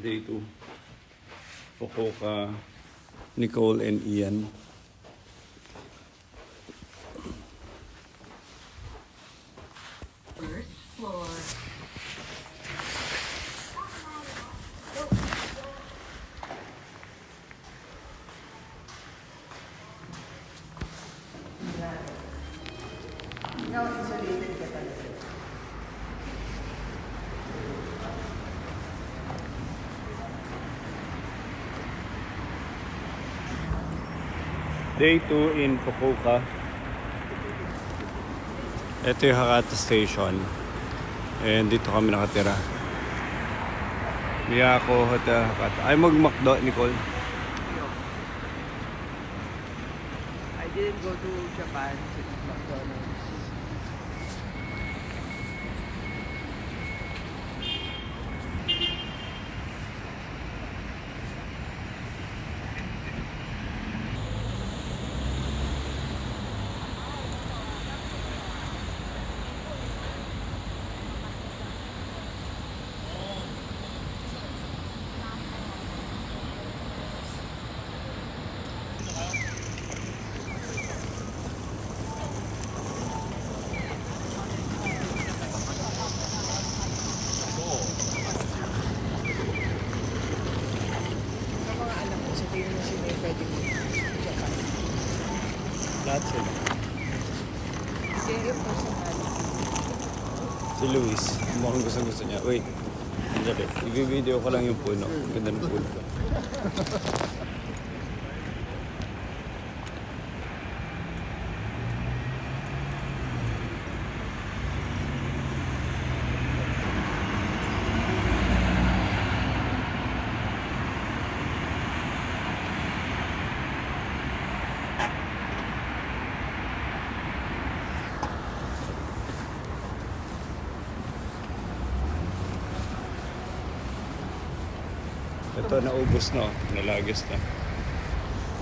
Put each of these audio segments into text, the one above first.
Day 2. Fukuoka, Nicole and Ian. First floor. No, isolated ka talaga. Day 2 in Fukuoka. Ito yung Hakata Station. And dito kami nakatira. Miyako Hotel Hakata. Ay, mag-McDo, Nicole. I didn't go to Japan to eat McDonald's. Sa mga alam ko, sa tingin na sila yung pwede mo Japan. Lahat sila. Kasi yung personality. Si Luis. Mukhang gusto niya. Wait. Andali. I-video ko lang yung puno. Ang ganda ng puno. Ito, naubos na. Nalagis na.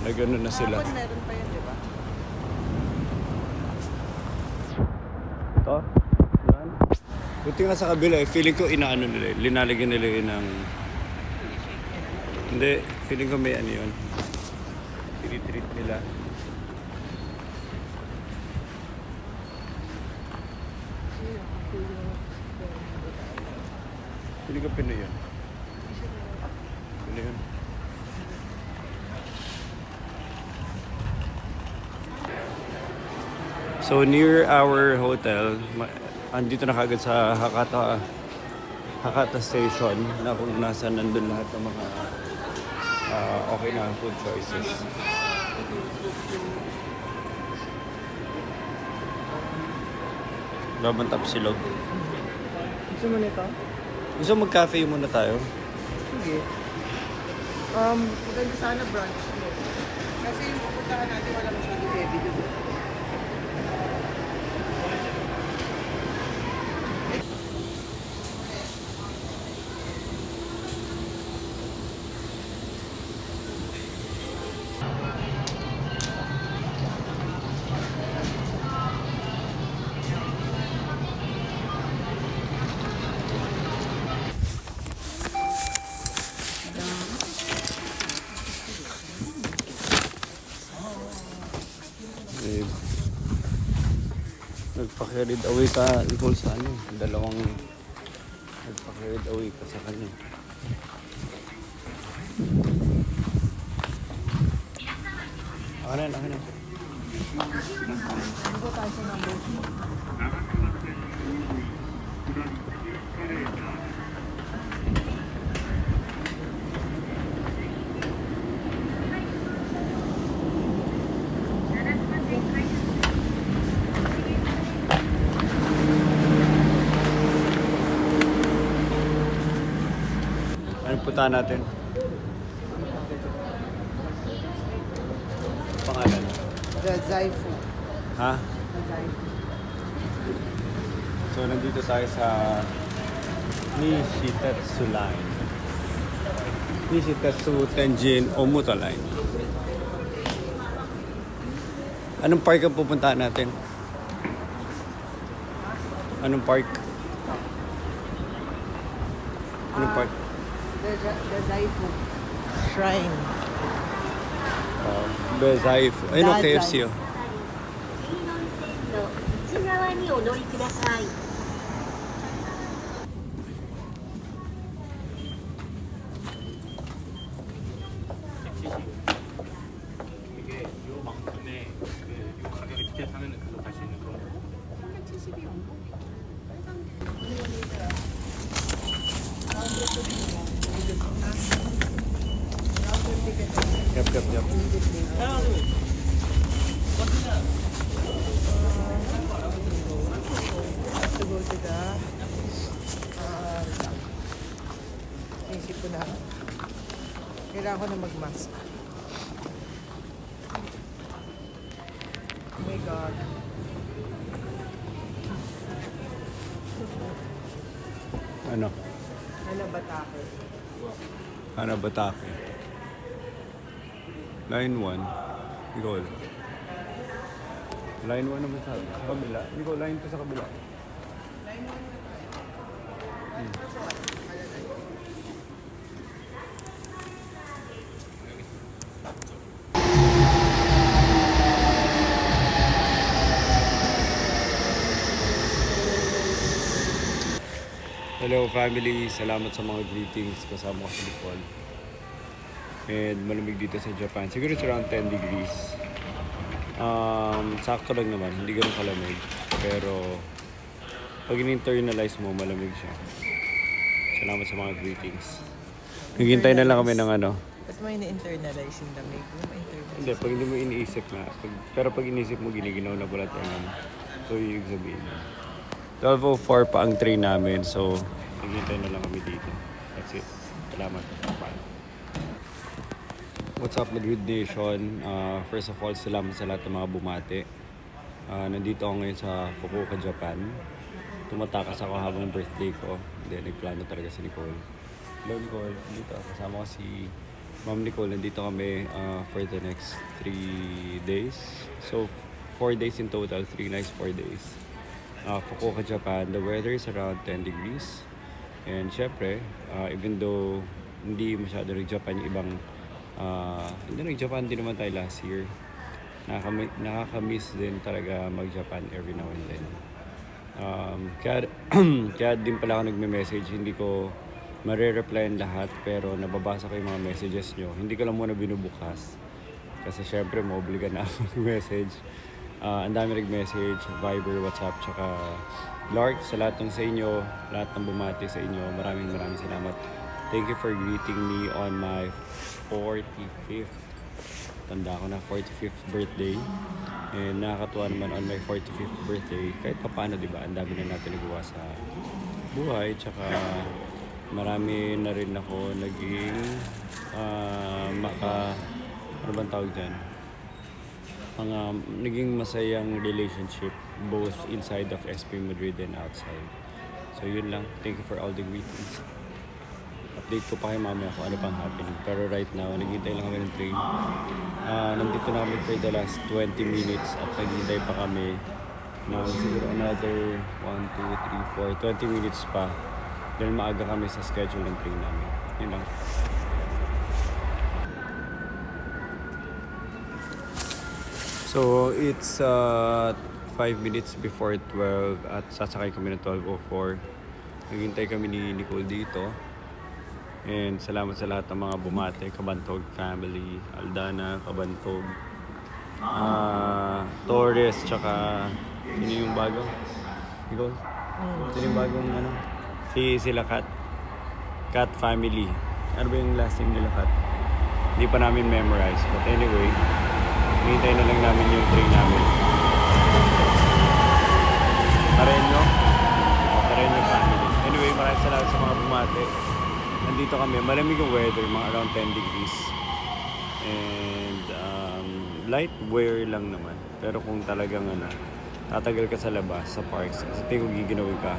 Nagano na sila. Hapon meron pa yun, di ba? Ito? Yan. Buti nga sa kabila, feeling ko inaano nila. Linalagyan nila yun ng... Hindi, feeling ko may ano yun. Tinitreat nila. Feeling ko Pinoy yun. Pinoy yun. So near our hotel, andito na kagad sa Hakata Station na kung nasa nandun lahat ng mga okay na food choices. Babantap silog. Gusto mo nito? Gusto mag-cafe muna tayo? Sige. Maganda sana brunch mo. Kasi yung pupuntahan natin wala masyadong heavy, di ba? Eh, nagpa-carried away ka Nicole sa ano, dalawang nagpa-carried away ka sa kanya. Ako na. Ano ba tayo sa numbers mo? Ano puntahan natin? Pangalan? The Zaifu. Ha? The Zaifu. So nandito tayo sa Nishitetsu Line. Nishitetsu Tenjin Omuta Line. Anong park ang pupuntahan natin? Anong park? Anong park? The Zaifu Shrine. Bezaifu. Ayun o, Dadzai. KFC oh. 次の内側にお乗りください。 이게 요만큼의 요 가격에 티켓 사면은 그거 갈 수 있는 그런 거. Yep. To go to the isip ko na kailangan ko na mag-mask. Oh my God. Ano? Ano ba tayo? Ano Batake? Line 1. Nicole. Line 1 naman sa kabila. Nicole, line 2 sa kabila. Hello family, salamat sa mga greetings kasama ko sa Nicole. And malamig dito sa Japan. Siguro it's around 10 degrees. Sakto lang naman, hindi ganun kalamig. Pero pag in-internalize mo, malamig siya. Salamat sa mga greetings. Naghintay na lang kami ng ano. Ba't mo ina-internalize yung lamig? Hindi, pag hindi mo iniisip na. Pero pag inisip mo, giniginaw na pala tayo. So, yung sabihin. 12:04 pa ang train namin. So, naghintay na lang kami dito. That's it. Salamat. Bye. What's up Madrid Nation? First of all, salamat sa lahat ng mga bumati. Nandito ako ngayon sa Fukuoka, Japan. Tumatakas ako habang birthday ko. Then, nagplano talaga si Nicole. Hello Nicole, dito kasama ko si Ma'am Nicole. Nandito kami for the next 3 days. So, 4 days in total, 3 nights, 4 days. Fukuoka, Japan. The weather is around 10 degrees. And syempre, even though hindi masyado nag-Japan yung ibang hindi nag-Japan din naman tayo last year. Nakaka-miss din talaga mag-Japan every now and then. Kaya din pala ako nagme-message. Hindi ko mare-replyan lahat pero nababasa ko yung mga messages nyo. Hindi ko lang muna binubukas. Kasi syempre, maobliga na ako mag-message. Ang dami nag-message, Viber, WhatsApp, tsaka Lark. Sa lahat ng sa inyo, lahat ng bumati sa inyo, maraming salamat. Thank you for greeting me on my 45th. Tanda ko na 45th birthday. And nakakatuwa naman on my 45th birthday. Kahit pa paano, diba? Ang dami na natin nagawa sa buhay. Tsaka marami na rin ako naging ano bang tawag dyan? Naging masayang relationship both inside of SP Madrid and outside. So yun lang. Thank you for all the greetings. Update ko pa kay mami ako ano pang happening. Pero right now, naghintay lang kami ng train. Nandito na kami for the last 20 minutes at naghintay pa kami ng siguro another 1, 2, 3, 4, 20 minutes pa. Dahil maaga kami sa schedule ng train namin. Yun lang. So, it's 5 minutes before 12 at sasakay kami ng 12:04. Naghintay kami ni Nicole dito. And salamat sa lahat ng mga bumate, Kabantog family, Aldana, Kabantog, Torres, tsaka sino yung bago? Nicole? Sino yung bagong ano? Sila Cat family. Ano ba yung last name nila Cat? Hindi pa namin memorize. But anyway, hinihintay na lang namin yung train namin. Pareño family. Anyway, maraming salamat sa mga bumate. Nandito kami, malamig yung weather, mga around 10 degrees. And light wear lang naman. Pero kung talagang tatagal ka sa labas, sa parks, kasi tingin ko giginawin ka.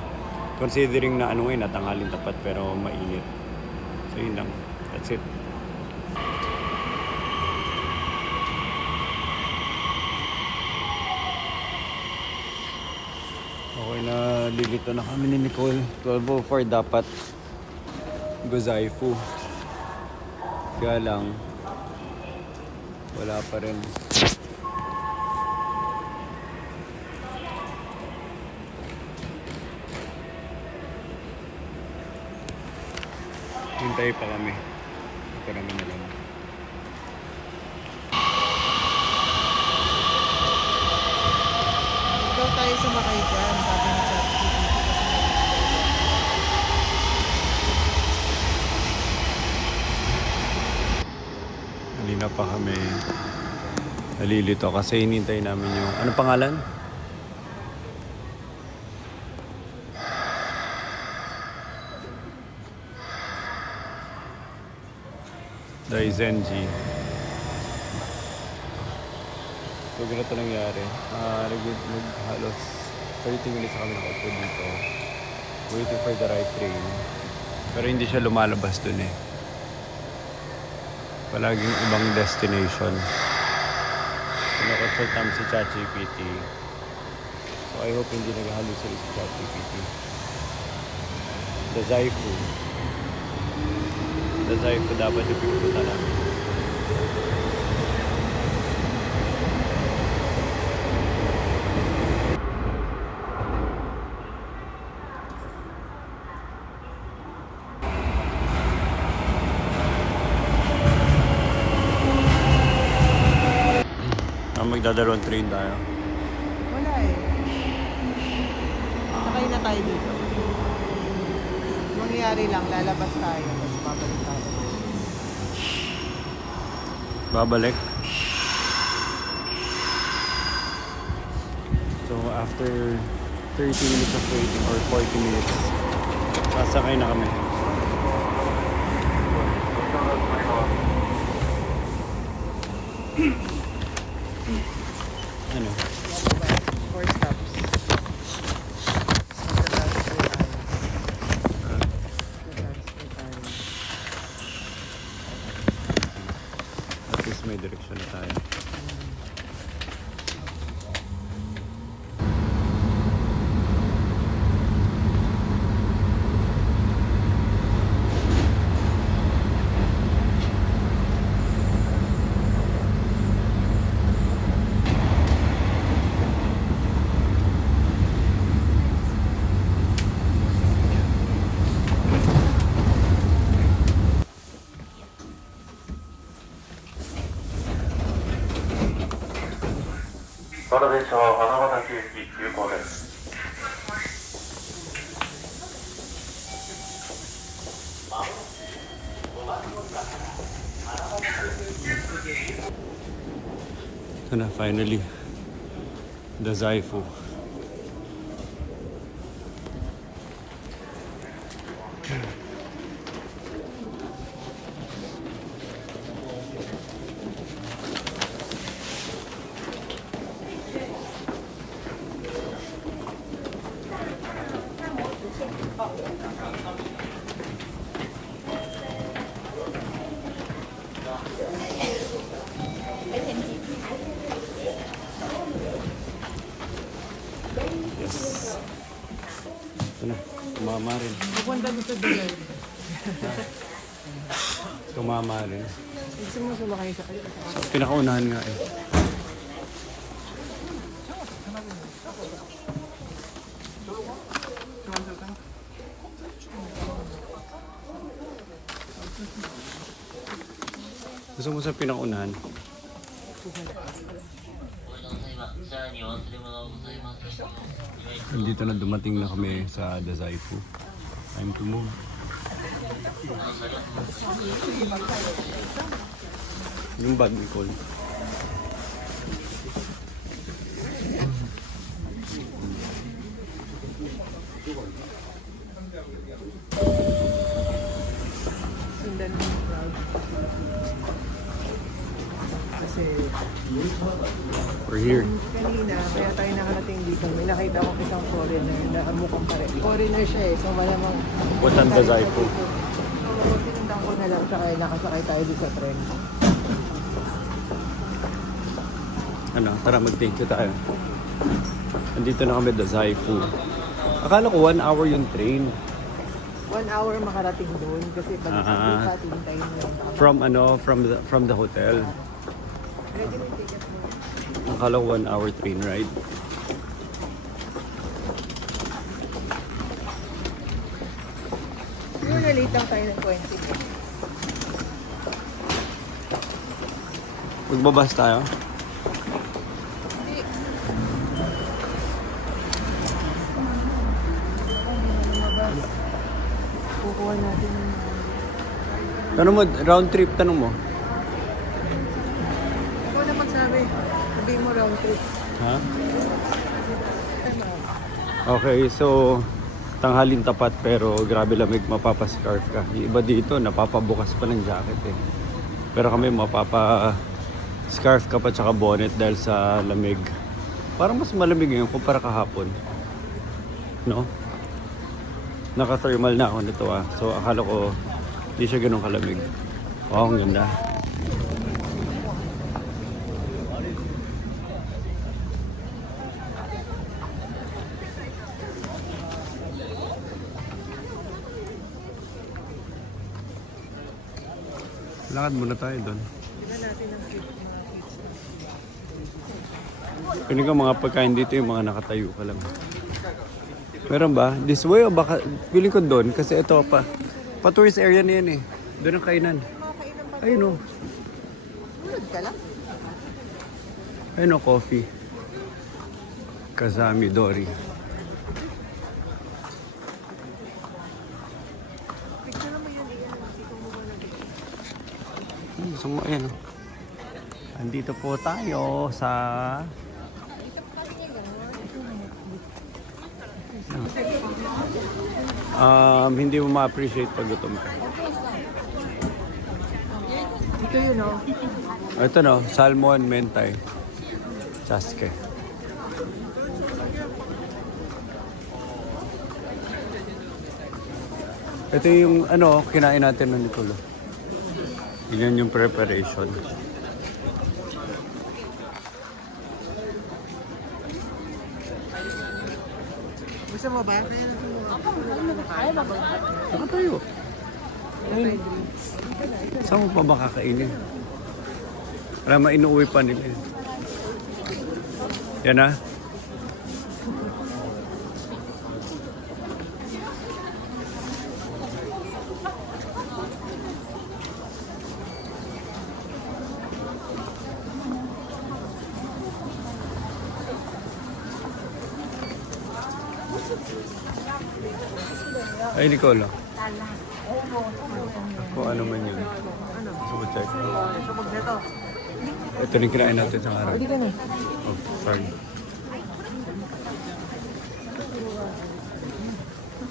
Considering na ngayon, natanghalin tapat pero mainit. So yun lang. That's it. Okay na, lilito na kami ni Nicole. 12:04 dapat Gozaifu. Kaya lang, wala pa rin. Hintay pa kami. Ito naman na lang. Ikaw tayo sumakay dyan, sabi ni ChatGPT. Halina pa kami. Nalilito kasi hinintay namin yung... Anong pangalan? Daizenji. So, ganito nangyari. Halos 30 minutes na kami nakaupo dito. Waiting for the right train. Pero hindi siya lumalabas dun eh. Palaging ibang destination. Pinakonsult namin si ChatGPT. So I hope hindi nag-hallucinate si ChatGPT. The Zaifu. The Zaifu dapat yung pinupunta namin. Magdadalawang train tayo. Wala eh. Sakay na tayo dito. Mangyayari lang, lalabas tayo, tapos babalik tayo. Babalik. So after 30 minutes of waiting or 40 minutes, sasakay na kami. Ano? 4 stops. Magta-transfer tayo. Magta-transfer tayo. At least may direksyon na tayo. Ito na, finally. The Zaifu. Yes. Ito na, tumama rin. Pupunta gusto doon. Tumama rin. Gusto mo sumakay sa kayo. Pinakaunahan nga eh. Gusto mo sa pinakaunahan? Dito na dumating na kami sa The Zaifu. Time to move. Yung bag ni Cole. Sundan mo yung crowd. Kasi We're here. kanina, kaya tayo nakarating dito, may nakita ko isang foreigner na mukhang foreigner siya eh, so malamang... What's on The Zaifu? So, sinundan ko na lang siya kaya nakasakay tayo dito sa tren. Ano, tara mag-thank you tayo. Andito na kami The Zaifu. Akala ko 1 hour yung train. 1 hour makarating doon kasi pag Ah. ka, tintayin mo lang. From the hotel. Ready mo yung ticket mo. Akala ko 1 hour train ride. Siguro na-late lang tayo ng 20 minutes. Magbabas tayo? Hindi. Kukuha natin yung Tanong mo, round trip, tanong mo. ikaw na magsabi. Sabihin mo round trip. Ha? Ano? Okay, so tanghalin tapat pero grabe lamig, mapapascarf ka. Yung iba dito, napapabukas pa ng jacket eh. Pero kami mapapa-scarf ka pa tsaka bonnet dahil sa lamig. Parang mas malamig ngayon kumpara kahapon. No? Naka-thermal na ako nito ah. So akala ko hindi siya ganun kalamig. Wow, ang ganda. Lakad muna tayo doon. Tignan natin ang mga kids. Piling ko mga pagkain dito yung mga nakatayo ka lang. Meron ba? This way o baka... Piling ko doon kasi ito pa tourist area na yan eh. Doon ang kainan. Makakainan pa. Ayun o. Sunod ka lang. Ayun o, coffee. Kazami Dori. Picture mo yun. Dito mo ba na So, ayan o. Andito po tayo sa... hindi mo ma-appreciate pag gutom ka. Ito yun oh. Ito no, salmon, mentay, chaske. Ito yung ano, kinain natin ng Nicolo. Yan yung preparation. Gusto mo ba? Nakatayo. Ayun. Saan mo pa ba kakainin? Para mainuwi pa nila. Yan na. Ay, Nicolo. Kung ano man yun. Gusto mo check? So pag neto. Ito rin kinain natin sa araw. Pwede ka na. Oh, sorry.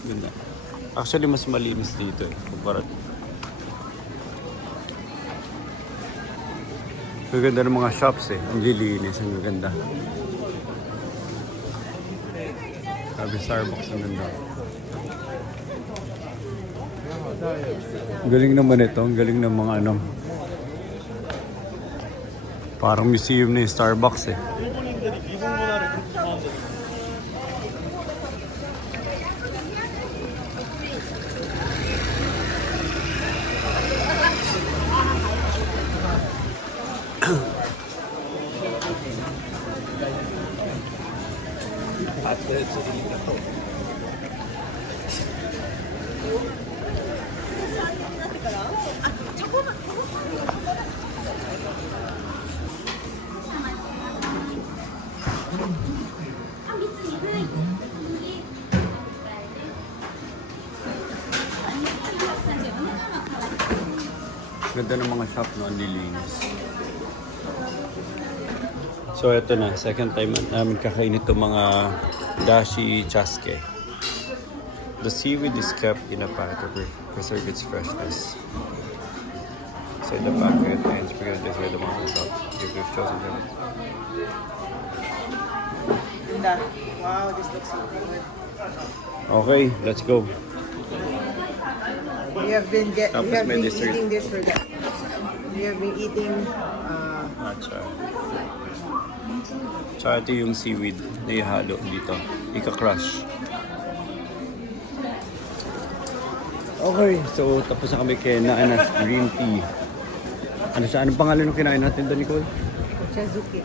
Ganda. Actually, mas malinis dito eh. Kumpara. Ang ganda ng mga shops eh. Ang lilinis, ang ganda. Sabi Starbucks, ang ganda. Ang galing naman ito. Ang galing ng mga ano. Parang museum na yung Starbucks eh. Ganda ng mga shop no, ang lilinis. So ito na, second time namin kakain ito mga dashi chaske. The seaweed is kept in a pack to preserve its freshness. Inside the packet and spaghetti is where the mountain salt. If you've chosen them. Ganda. Wow, this looks so good. Okay, let's go. We have been Tapos may dessert. eating this for that. We have been eating Matcha. Tsaka ito yung seaweed na ihalo dito. Ika-crush. Okay, so tapos na kami kinain ng green tea. Ano siya? Anong pangalan ng kinain natin doon, Nicole? Chazuke.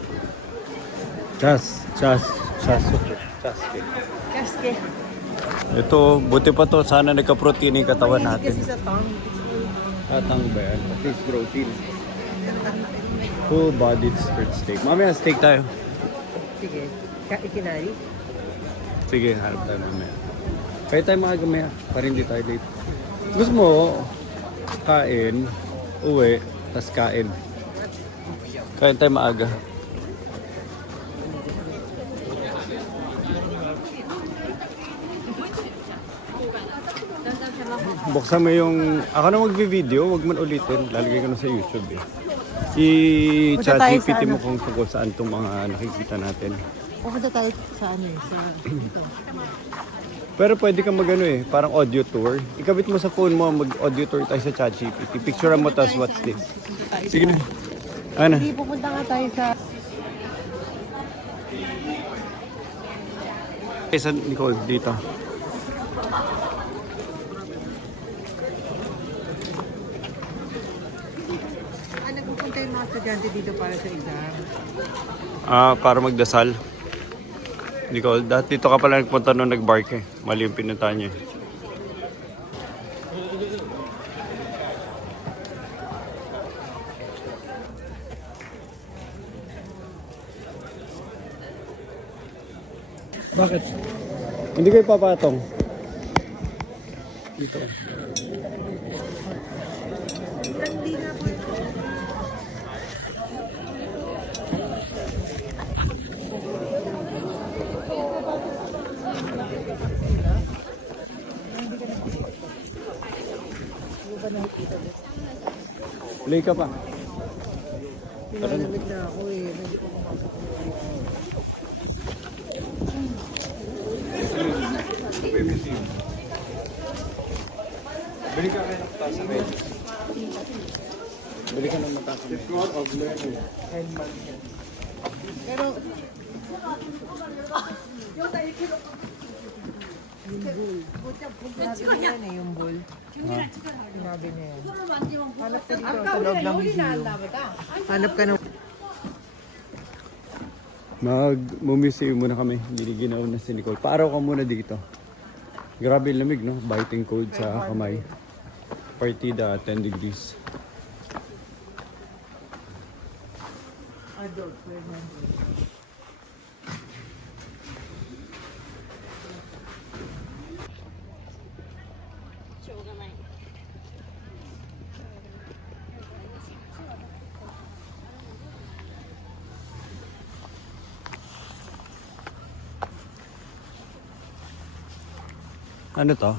Chasuke. Kaske. Ito, buti pa to. Sana nagka-protein yung katawan natin. Kasi sa tongue. Atang ba yan? At least protein. Full-bodied skirt steak. Mamaya steak tayo. Sige. Ikinari. Sige, harap tayo mamaya. Kaya tayo magamaya para hindi tayo late. Gusto mo, kain, uwi, tas kain. Kaya tayo maaga. Buksan mo yung... Ako na mag-video, wag man ulitin. Lalagay ko na sa YouTube eh. I-chat tayo sa GPT mo ano? kung tungkol saan itong mga nakikita natin. Pupunta tayo sa ano eh, sa dito. Pero pwede kang mag ano eh, parang audio tour. Ikabit mo sa phone mo, mag-audio tour tayo sa ChatGPT. Picture mo, tas what's this? Sige na. Ano? Hindi, pupunta nga tayo sa... Sa Nicole, dito. Nagpupunta yung mga estudyante dito para sa exam. Para magdasal. Nicole, dito ka pala nagpunta nung nag-bark eh. Mali yung pinuntahan niya. Bakit? Hindi kayo papatong. Dito. Play ka pa. Pinalamig na ako eh. Hindi ko makasok. Bili ka kayo ng taas na bed. Bili ka ng mataas na bed. Of learning. Pero... Sinabi na yan eh, yung bull. Sinabi na yan. Hanap ka dito sa loob ng museum. Hanap ka ng... Mag-museum muna kami. Giniginaw na si Nicole. Paaraw ka muna dito. Grabe yung lamig, no? Biting cold sa kamay. Partida, 10 degrees. Adult, 100. Ano to?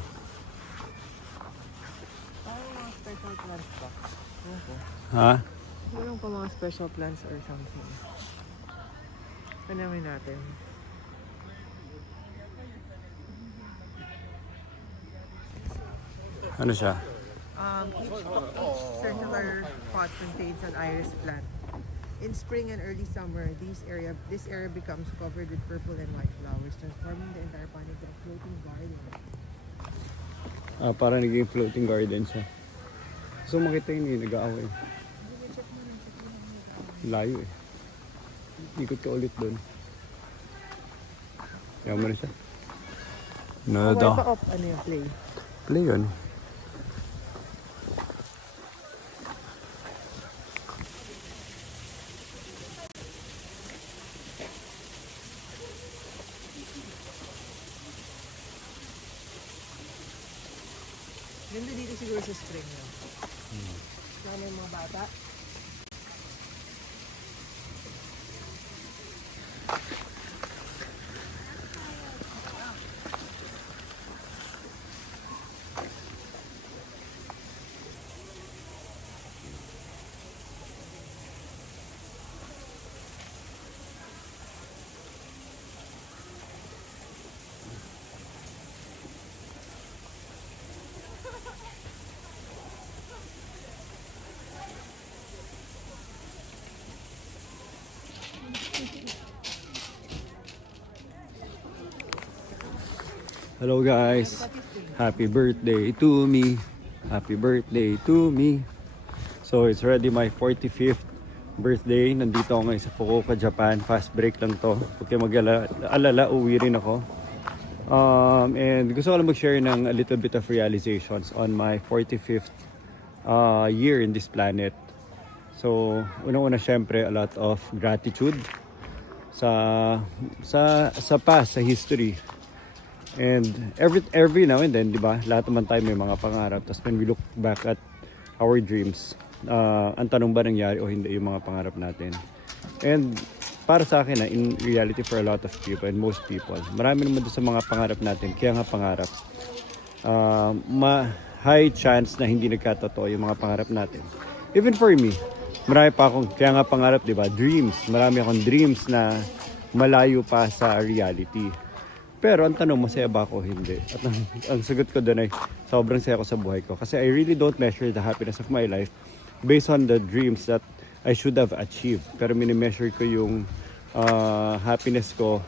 Parang mga special plants pa. Ha? Meron pa mga special plants or something. Tanawin natin. Ano siya? Each circular pot contains an iris plant. In spring and early summer, this area becomes covered with purple and white flowers, transforming the entire pond into a floating garden. Parang naging floating garden siya. So makita yun eh, nag-aaway. Layo eh. Ikot ka ulit doon. Kaya mo na siya. No, Where's the op? Ano yung play? Play yun. Ganda dito siguro sa spring. No? Lalo yung mga bata. Hello guys. Happy birthday to me. Happy birthday to me. So it's already my 45th birthday. Nandito ako ngayon sa Fukuoka, Japan. Fast break lang to. Huwag kayo mag-alala, uwi rin ako. And gusto ko lang mag-share ng a little bit of realizations on my 45th year in this planet. So, unang-una syempre, a lot of gratitude sa past, sa history. And every now and then, di ba, lahat naman tayo may mga pangarap. Tapos when we look back at our dreams, ang tanong ba nangyari o hindi yung mga pangarap natin. And para sa akin, in reality for a lot of people and most people, marami naman doon sa mga pangarap natin, kaya nga pangarap. High chance na hindi nagkatotoo yung mga pangarap natin. Even for me, marami pa akong, kaya nga pangarap, di ba, dreams. Marami akong dreams na malayo pa sa reality. Pero ang tanong, masaya ba ako? Hindi. At ang sagot ko doon ay, sobrang saya ko sa buhay ko. Kasi I really don't measure the happiness of my life based on the dreams that I should have achieved. Pero minimeasure ko yung happiness ko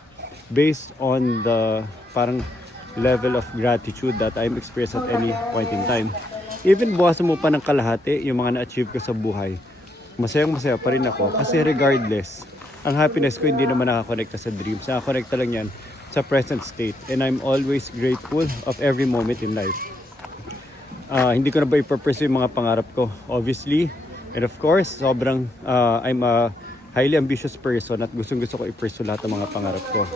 based on the parang level of gratitude that I'm experiencing at any point in time. Even buwasan mo pa ng kalahati yung mga na-achieve ko sa buhay, masayang-masaya pa rin ako. Kasi regardless, ang happiness ko hindi naman nakakonekta sa dreams. Nakakonekta lang yan sa present state. And I'm always grateful of every moment in life. Hindi ko na ba ipapursue yung mga pangarap ko? Obviously. And of course, sobrang I'm a highly ambitious person at gustong-gusto ko i-pursue lahat ng mga pangarap ko.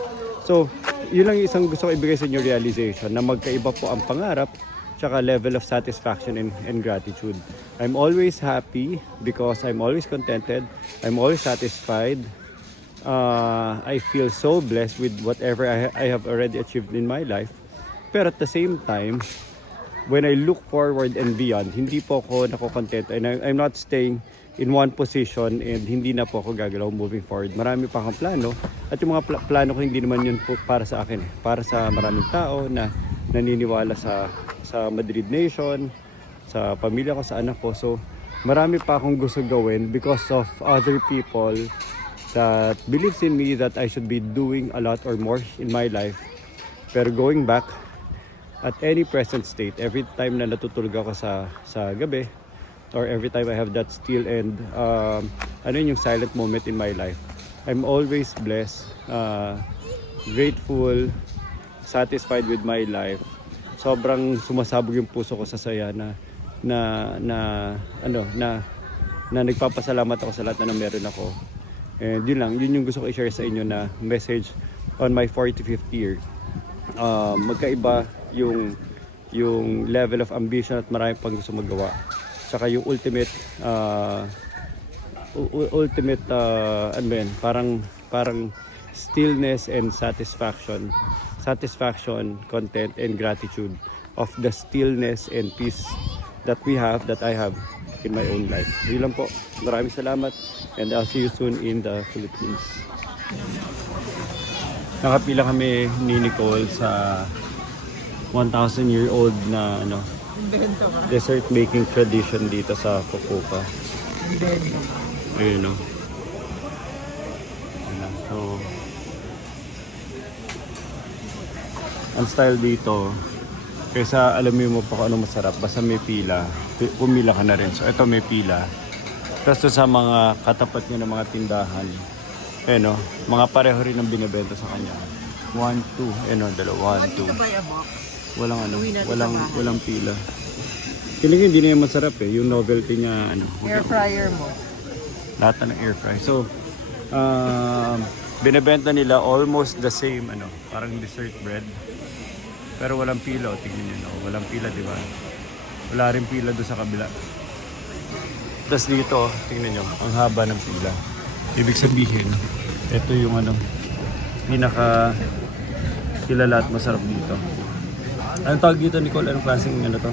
So, yun lang isang gusto ko ibigay sa inyo realization na magkaiba po ang pangarap tsaka level of satisfaction and gratitude. I'm always happy because I'm always contented. I'm always satisfied. I feel so blessed with whatever I have already achieved in my life. Pero at the same time, when I look forward and beyond, hindi po ako nakokontent and I'm not staying in one position and hindi na po ako gagalaw moving forward. Marami pa akong plano at yung mga plano ko hindi naman yun po para sa akin. Para sa maraming tao na naniniwala sa Madrid Nation, sa pamilya ko, sa anak ko. So marami pa akong gusto gawin because of other people that believes in me that I should be doing a lot or more in my life. Pero going back, at any present state, every time na natutulog ako sa gabi, or every time I have that still and yung silent moment in my life, I'm always blessed, grateful, satisfied with my life. Sobrang sumasabog yung puso ko sa saya na nagpapasalamat ako sa lahat na meron ako. And yun yung gusto ko i-share sa inyo na message on my 45th year. Magkaiba yung level of ambition at marami pang gusto magawa. Saka yung ultimate parang stillness and satisfaction, content and gratitude of the stillness and peace that I have in my own life. Yun lang po. Maraming salamat and I'll see you soon in the Philippines. Nakapila kami ni Nicole sa 1,000-year-old na dessert making tradition dito sa Fukuoka. Ayun o. So, ang style dito, kaysa alamin mo pa kung ano masarap, basta may pila, pumila ka na rin. So, ito may pila. Tapos sa mga katapat niya ng mga tindahan, ayun o, mga pareho rin ang binibenta sa kanya. 1, 2, dalawa, 1, 2. Walang pila. Kiling hindi na yung masarap eh. Yung novelty niya, Air fryer mo. Lahat na ng air fry. So, binibenta nila almost the same, parang dessert bread. Pero walang pila, tingnan nyo, walang pila, di ba? Wala rin pila doon sa kabila. Tapos dito, tingnan nyo, ang haba ng pila. Ibig sabihin, ito yung pinaka kilala at masarap dito. Anong tawag dito, Nicole? Anong klaseng to?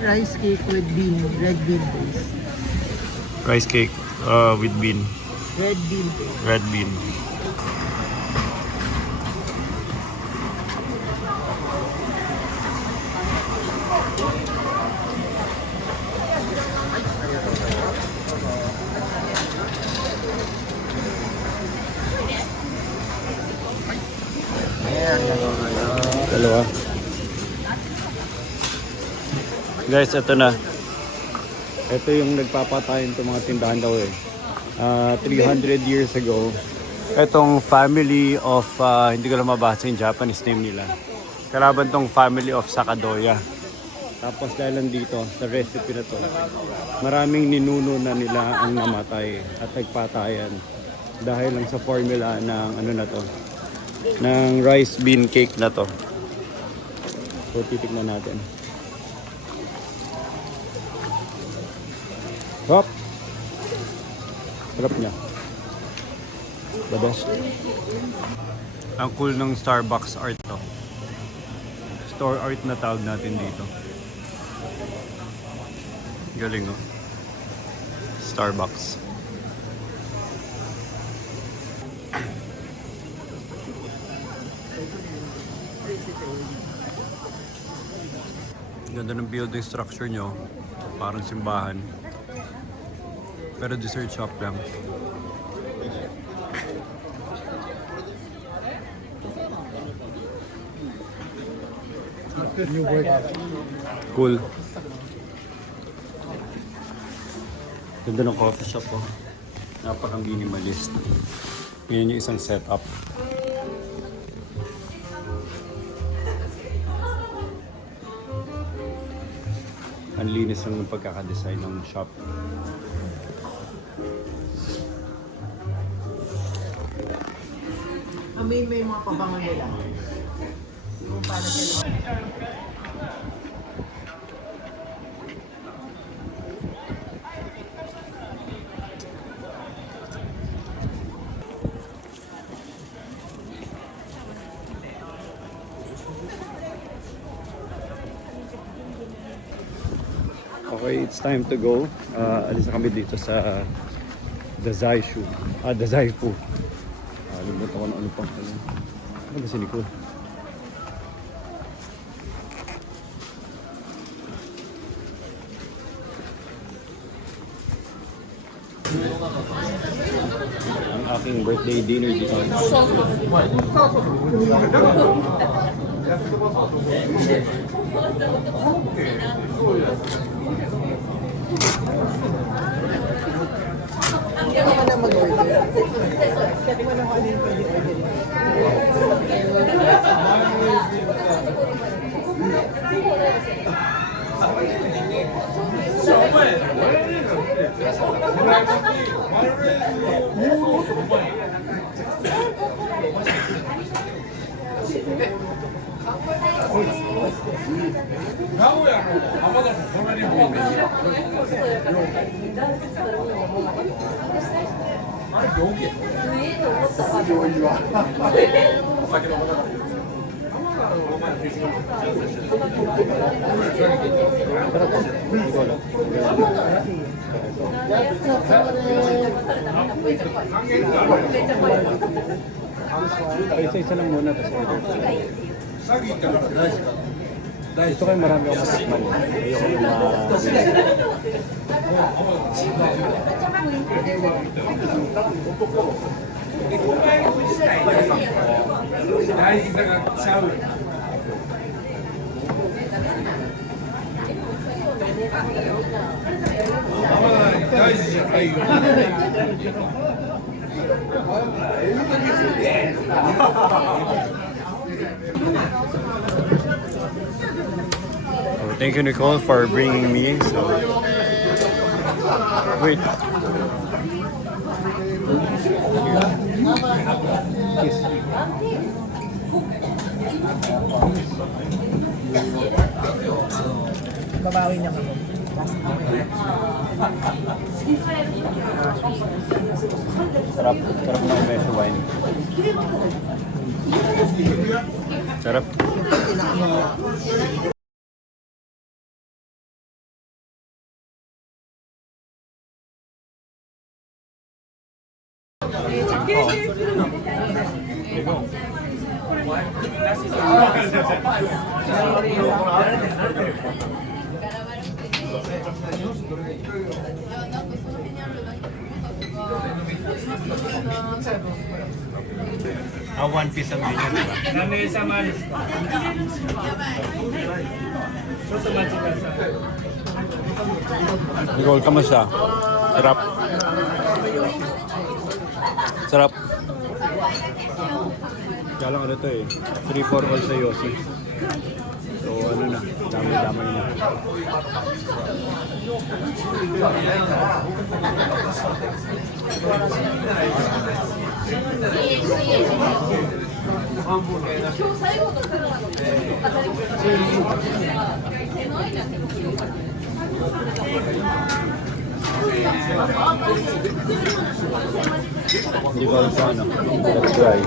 Rice cake with bean, red bean paste. Rice cake with bean. Red bean paste. Red bean. Dalawa. Guys, ito na. Ito yung nagpapatayin itong mga tindahan daw eh. 300 years ago, itong family of, hindi ko lang mabasa yung Japanese name nila. Kalaban tong family of Sakadoya. Tapos dahil nandito, sa recipe na to, maraming ninuno na nila ang namatay at nagpatayan. Dahil lang sa formula ng ano na to, ng rice bean cake na to. So titignan natin. Hop! Sarap niya. The best. Ang cool ng Starbucks art to. Store art na tawag natin dito. Galing, no? Starbucks. Ganda ng building structure nyo. Parang simbahan. Pero dessert shop lang. Cool. Ganda ng coffee shop po. Napaka-minimalist. Yan yung isang setup. Ang linis ng pagkakadesign ng shop. May mga pabango nila. Yung para sila. Okay, it's time to go. Alis na kami dito sa Dazaishu. Dazaifu. Limutan ko na ano pa. Ano ba si Nicole? Ang aking birthday dinner dito. Pwede mo na mag-order. Pwede mo na kung ano yung pwede order. Isa-isa lang muna tapos order. Gusto kayo marami ako matikman. Ayoko yung thank you, Nicole, for bringing me. So, wait. Kiss. Babawi na kayo. Sarap. Sarap na yung meso wine. Sarap. One piece ang menu, di ba? Nicole, kamusta? Sarap. Sarap. Kaya lang ano to eh. 3 for all sa Yossi. So ano na, dami-dami na. Hindi ko alam sa ano. Let's try.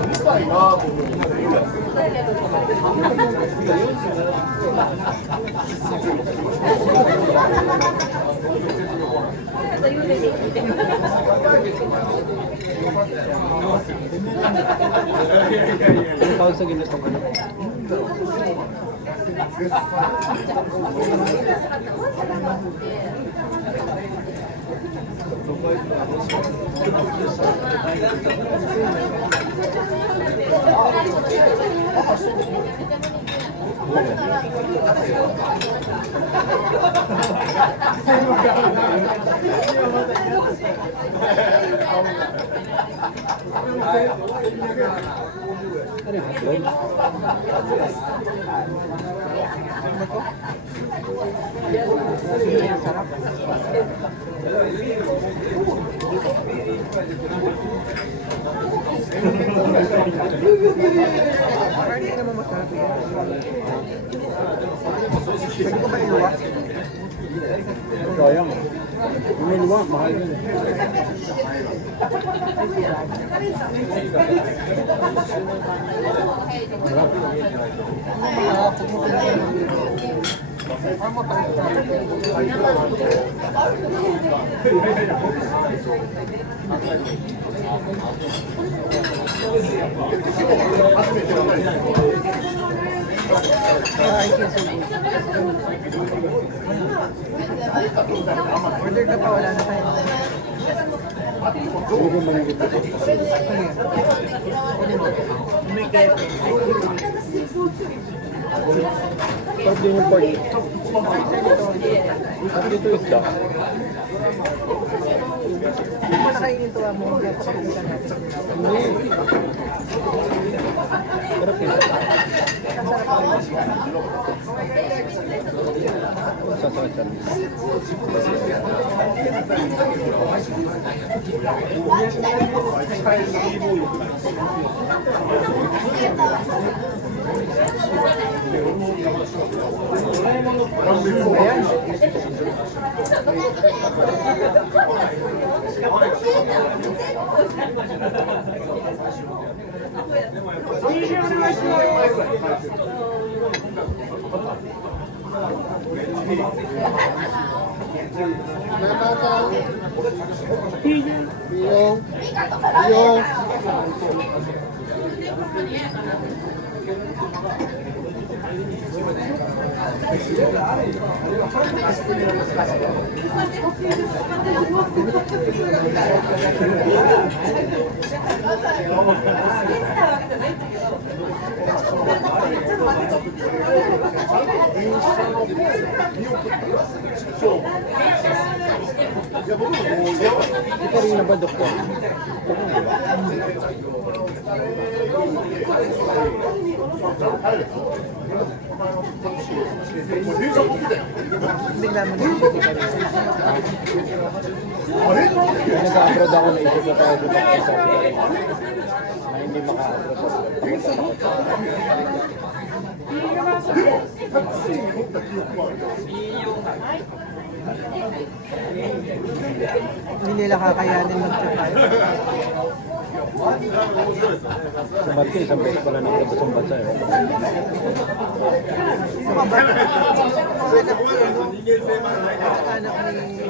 Ano tawag sa ginatong ano? Parang hindi naman masarap yan. Pwede ko ba iluwa? Sayang. Umiluwa, mahal yun. Order ka pa, wala na tayo. May kepe. Pwede mo pork. At dito isda. Hindi mo nakainin to mo. Kaya pakalitan natin. Sarap yun. Sasakit siya. Ayan. Ito rin na ba, doktor? Bigla mo yung shitty ka rin. Nag-abroad ako, naisip ko tayo dito sa na hindi maka-abroad. Hindi nila kakayanin mag-survive. Sa Marti, isang beses pala naglabas ang bansa. Anak ni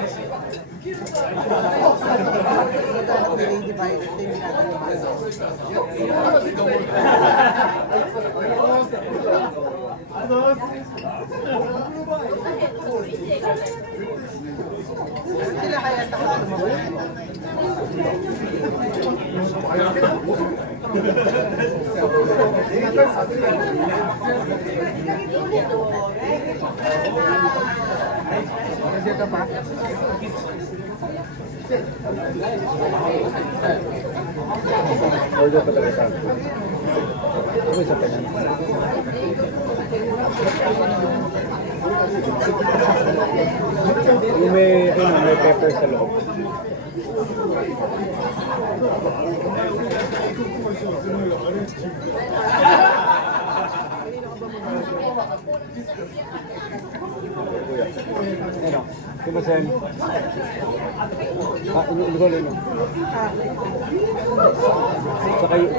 Lady Violet din sila kaya takot lumabas. Ito pa? Order pa talaga sa akin. Ano isa pa yan? Yung may pepper sa loob. Ano? Kumasen? Inuulo no? Saka yung...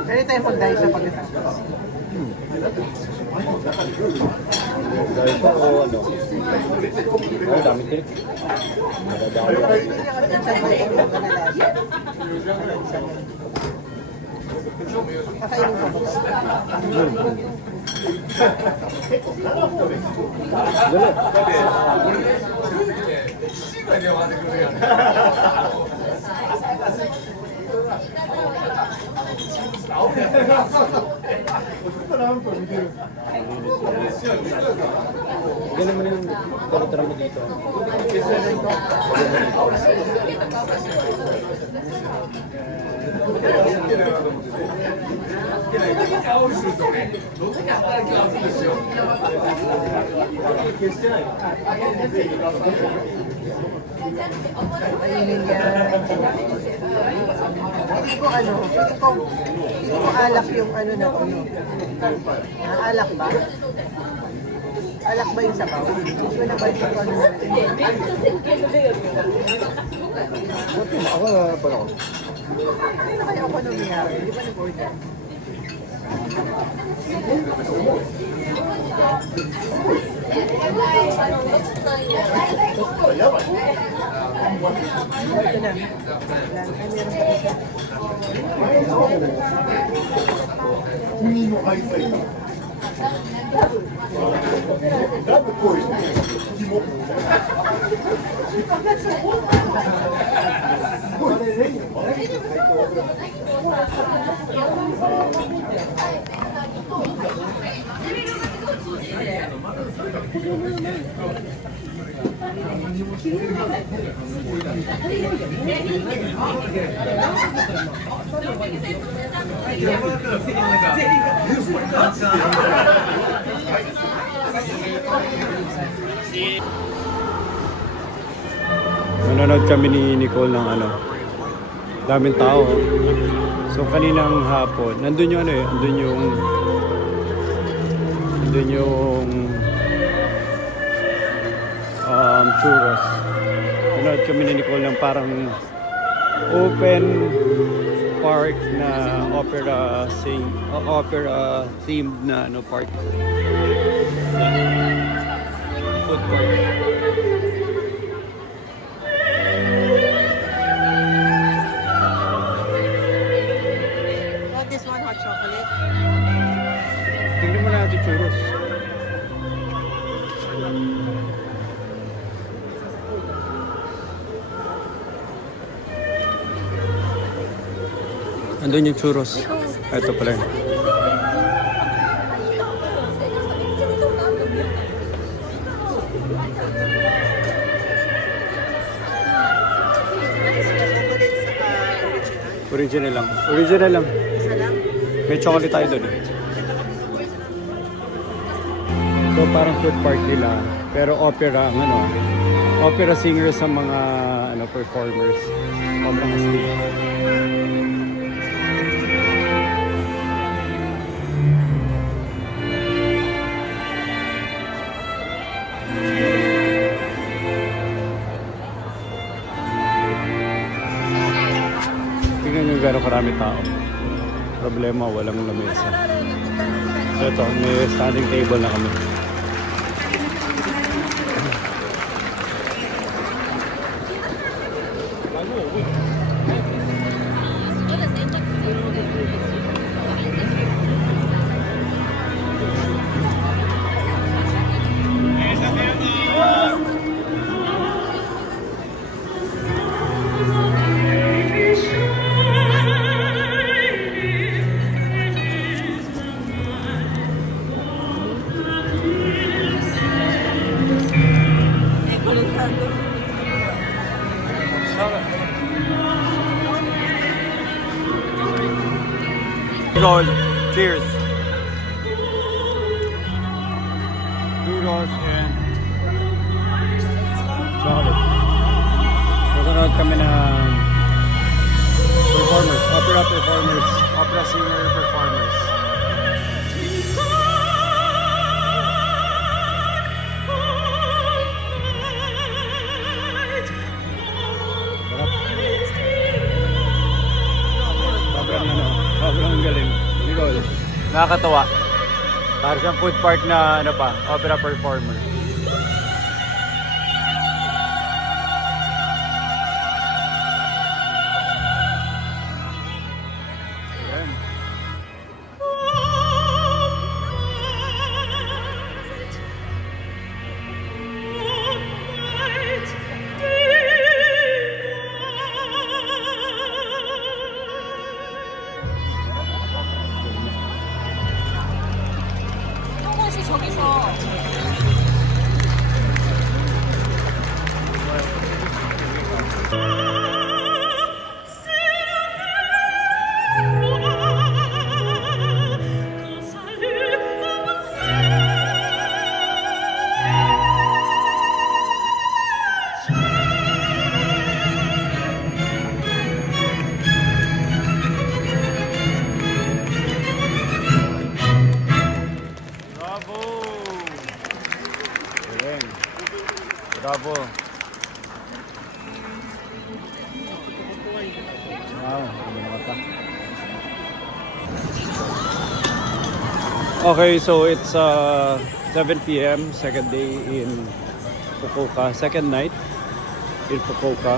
Pwede tayo mag-dive sa pagkatapos. Dahil pa o ano? Ay, dami tinik. Hindi niya kasi yung chan maliit yung kanalasa. Kakainin ko ba ito? Dali. Ganun mo yung doktora mo dito. Kainin niya. Hindi ko ano, hindi ko alak yung ano na to. Alak ba? Alak ba yung sabaw? Hindi ko na ba yung ano na Ako na pala ako. Ano na kayo okonomiya? Hindi ba nag-order? Ito na. Ay, meron pa isa. 国の愛妻家ラブ恋紐Nanonood kami ni Nicole ng ano, daming tao. So kaninang hapon, nandun yung ano eh, nandun yung churros. Nanonood kami ni Nicole ng parang open park na opera themed na ano park. Food park. Oh, this one, hot chocolate. Tingnan mo natin churros. Andun yung churros. Ito pala yun. Original lang. Original lang. Isa lang. May chocolate tayo doon eh. So parang food park nila. Pero opera, ang ano, opera singers sa mga ano, performers. Sobrang astig. Tingnan nyo gano'ng karami tao. Problema, walang lamesa. So ito, may standing table na kami. Roll. Cheers. Churros and chocolate. Susunod kami ng performers, opera performers, opera singer performers. Sobrang galing. Nicole. Nakakatawa. Para siyang food park na ano pa, opera performer. Ayan. 혹시 저기서 Bravo! Galing. Bravo. Wow, ano na mata. Okay, so it's 7 p.m. Second day in Fukuoka. Second night in Fukuoka.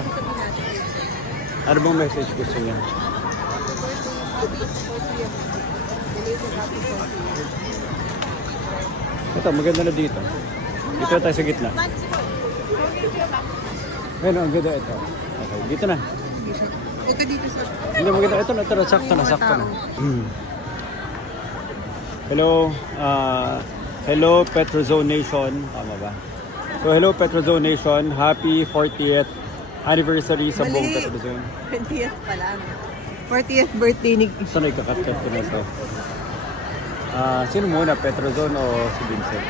Ano bang message gusto niya? Ito, maganda na dito. Dito tayo sa gitna. Ayun, ang ganda ito. Okay, dito na. Ito dito sa... Hindi maganda. Ito na, sakto na, sakto na. Hello, hello Petrozone Nation. Tama ba? So hello Petrozone Nation. Happy 40th anniversary sa buong Mali. Petrozone. 20th pa lang. 40th birthday ni... Saan ay kakat-kat ko na ito? Sino muna? Petrozone o si Vincent?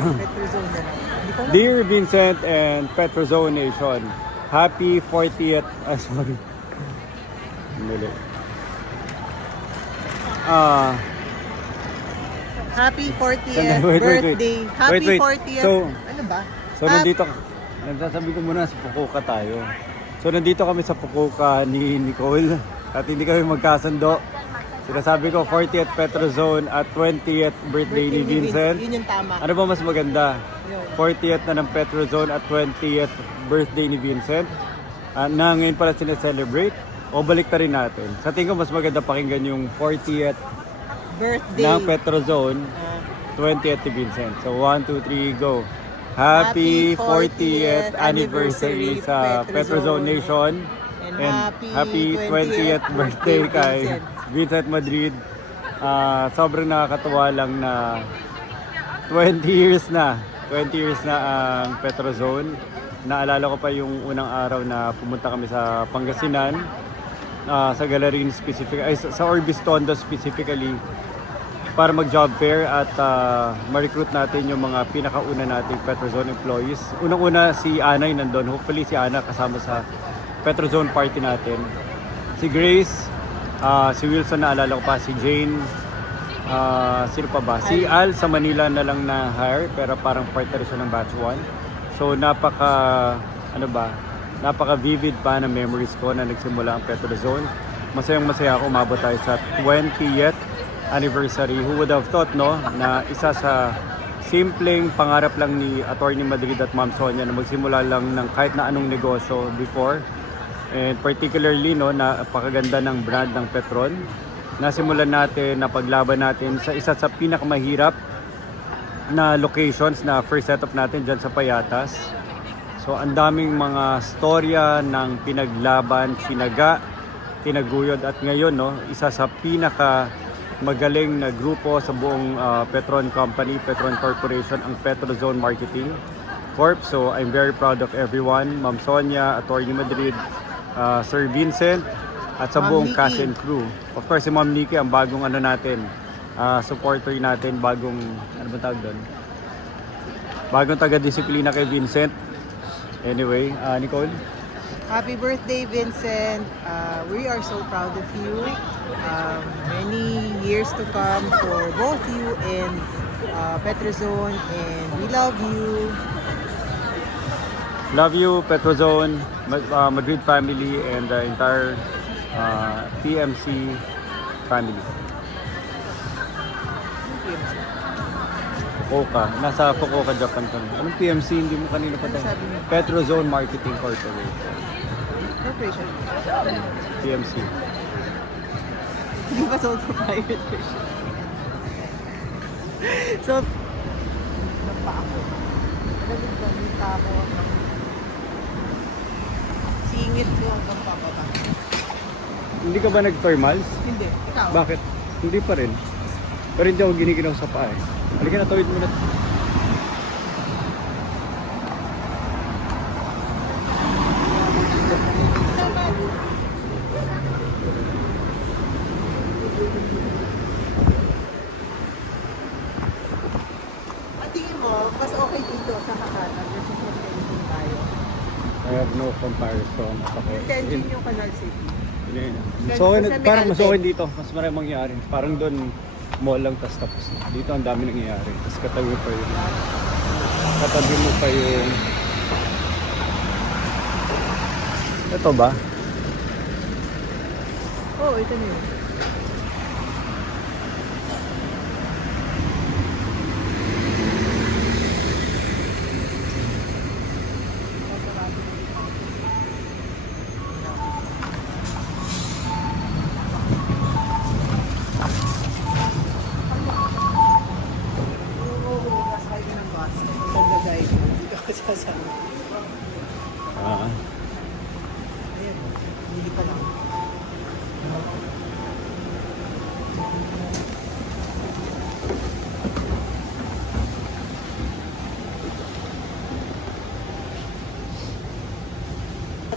Petrozone na lang. Hindi ko alam. Dear Vincent and Petrozone Nation, happy 40th... sorry. Mali. Happy 40th Wait, wait, wait. birthday. Happy Wait. 40th. So- ano ba? So nandito, nagsasabi ko muna sa Fukuoka tayo. So nandito kami sa Fukuoka ni Nicole at hindi kami magkasundo. Sinasabi ko 40th Petrozone at 20th birthday ni Vincent. Yun yung tama. Ano ba mas maganda? 40th na ng Petrozone at 20th birthday ni Vincent. Na ngayon pala sila-celebrate. O balik rin natin. Sa tingin ko mas maganda pakinggan yung 40th Birthday. ng Petrozone, 20th ni Vincent. So 1, 2, 3, go. Happy 40th anniversary sa Petrozone Nation And happy 20th birthday kay Vincent Madrid. Sobrang nakakatuwa lang na 20 years na ang Petrozone. Naalala ko pa yung unang araw na pumunta kami sa Pangasinan, sa Galerin sa Orbis Tondo specifically, para mag-job fair at ma-recruit natin yung mga pinakauna nating Petrozone employees. Unang-una si Anay nandun. Hopefully si Ana kasama sa Petrozone party natin. Si Grace, si Wilson naalala ko pa, si Jane, sino pa ba? Si Al sa Manila na lang na hire pero parang partner siya ng batch 1. So napaka vivid pa na memories ko na nagsimula ang Petrozone. Masayang-masaya ako umabot tayo sa 20th anniversary. Who would have thought, no, na isa sa simpleng pangarap lang ni Attorney Madrid at Ma'am Sonia na magsimula lang ng kahit na anong negosyo before. And particularly, no, napakaganda ng brand ng Petron. Nasimulan natin, napaglaban natin sa isa sa pinakamahirap na locations na first setup natin dyan sa Payatas. So ang daming mga storya ng pinaglaban, sinaga, tinaguyod at ngayon, no, isa sa pinaka magaling na grupo sa buong Petron Company, Petron Corporation, ang Petrozone Marketing Corp. So I'm very proud of everyone, Ma'am Sonia, Attorney Madrid, Sir Vincent, at sa buong cast and crew. Of course, si Ma'am Nikki, ang bagong supporter natin, bagong, ano ba tawag doon? Bagong taga-disiplina kay Vincent. Anyway, Nicole? Happy birthday, Vincent. We are so proud of you. Many years to come for both you and Petrozone, and we love you. Love you, Petrozone, Madrid family, and the entire PMC family. Fukuoka. Nasa Fukuoka, Japan kami. Anong PMC? Hindi mo kanina pa tayo. sabi mo? Petrozone Marketing Corporation. Corporation. PMC. Hindi pa sole proprietorship. So, napa ako. Nagagawin pa ako. Singit ko ang pampapata. Hindi ka ba nag-thermals? Hindi. Ikaw? Bakit? Hindi pa rin. Pero hindi ako giniginaw sa paa eh. Halika na, tawid mo na. Ang tingin mo, mas okay dito sa Hakata versus mag-tension tayo. I have no comparison. Tension yung Canal City. So, parang mas okay dito. Mas marami mangyayari. Parang doon, mall lang tas tapos na. Dito ang dami nangyayari. Tapos katabi mo pa yung ito ba? Oo, ito na yun. Ayan, hindi pa lang.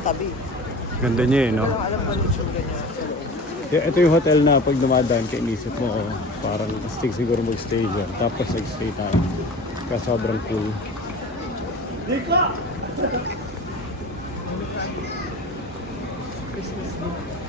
Tabi. Ganda niya eh, no? Walang alam ba ng tsura niya sa loob? Ito yung hotel na pag dumadaan ka, inisip mo, oh, parang astig siguro mag-stay dyan. Tapos nag-stay tayo. Kaya sobrang cool. Christmas Eve.